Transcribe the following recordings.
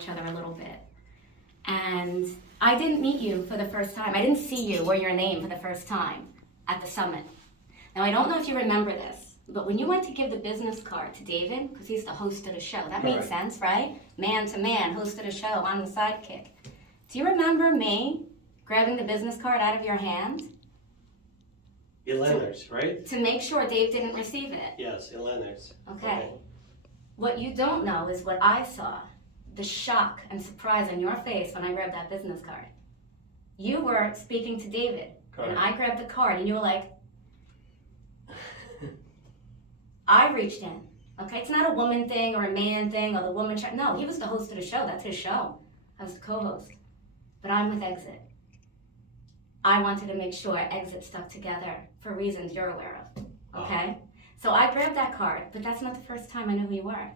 each other a little bit. And I didn't meet you for the first time. I didn't see you or your name for the first time at the summit. Now, I don't know if you remember this, but when you went to give the business card to David, because he's the host of the show, that made sense, right? Man to man, host of the show, I'm the sidekick. Do you remember me grabbing the business card out of your hand? Elena's, right? To make sure Dave didn't receive it. Yes, Elena's. Okay. What you don't know is what I saw, the shock and surprise on your face when I grabbed that business card. You were speaking to David, and I grabbed the card, and you were like, I reached in, okay? It's not a woman thing or a man thing or the woman, no, he was the host of the show, that's his show. I was the co-host, but I'm with Exit. I wanted to make sure Exit stuck together for reasons you're aware of, okay? So I grabbed that card, but that's not the first time I knew who you were.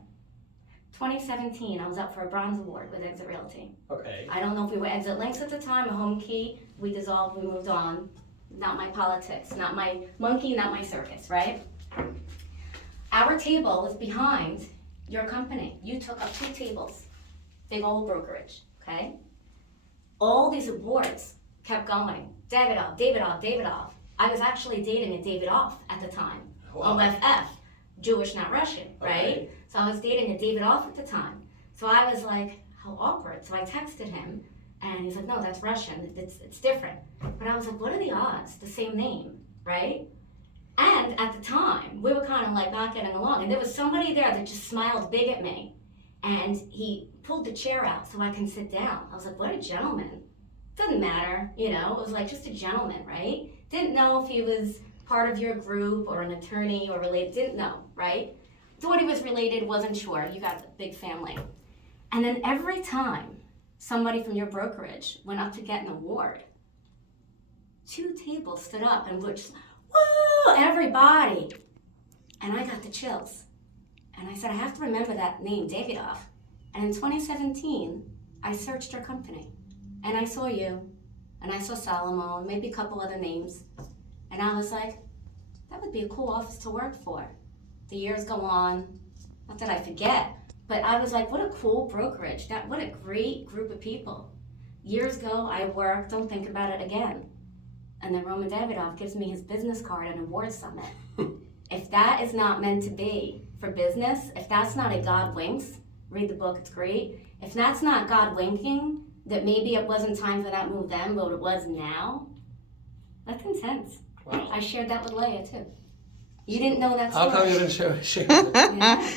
2017, I was up for a bronze award with Exit Realty. Okay. I don't know if we were Exit Links at the time, a home key. We dissolved, we moved on. Not my politics, not my monkey, not my circus, right? Our table is behind your company. You took up 2 tables, big old brokerage, okay? All these awards kept going. Davydov, Davydov, Davydov. I was actually dating a Davydov at the time. Wow. OFF, Jewish, not Russian, right? Okay. So I was dating a Davydov at the time. So I was like, how awkward. So I texted him, and he's like, no, that's Russian. It's different. But I was like, what are the odds? The same name, right? And at the time, we were kind of like not getting along. And there was somebody there that just smiled big at me. And he pulled the chair out so I can sit down. I was like, what a gentleman. Doesn't matter, you know, it was like just a gentleman, right? Didn't know if he was part of your group or an attorney or related, didn't know, right? Thought he was related, wasn't sure. You got a big family. And then every time somebody from your brokerage went up to get an award, 2 tables stood up and would just, woo, everybody. And I got the chills. And I said, I have to remember that name, Davydov. And in 2017, I searched your company. And I saw you, and I saw Solomon, maybe a couple other names. And I was like, that would be a cool office to work for. The years go on, not that I forget, but I was like, what a cool brokerage. What a great group of people. Years go, I work, don't think about it again. And then Roman Davydov gives me his business card at an award summit. If that is not meant to be for business, if that's not a God winks, read the book, it's great. If that's not God winking, that maybe it wasn't time for that move then, but it was now, that's intense. Wow. I shared that with Leia too. You didn't know that story. How come you didn't share it? Yeah.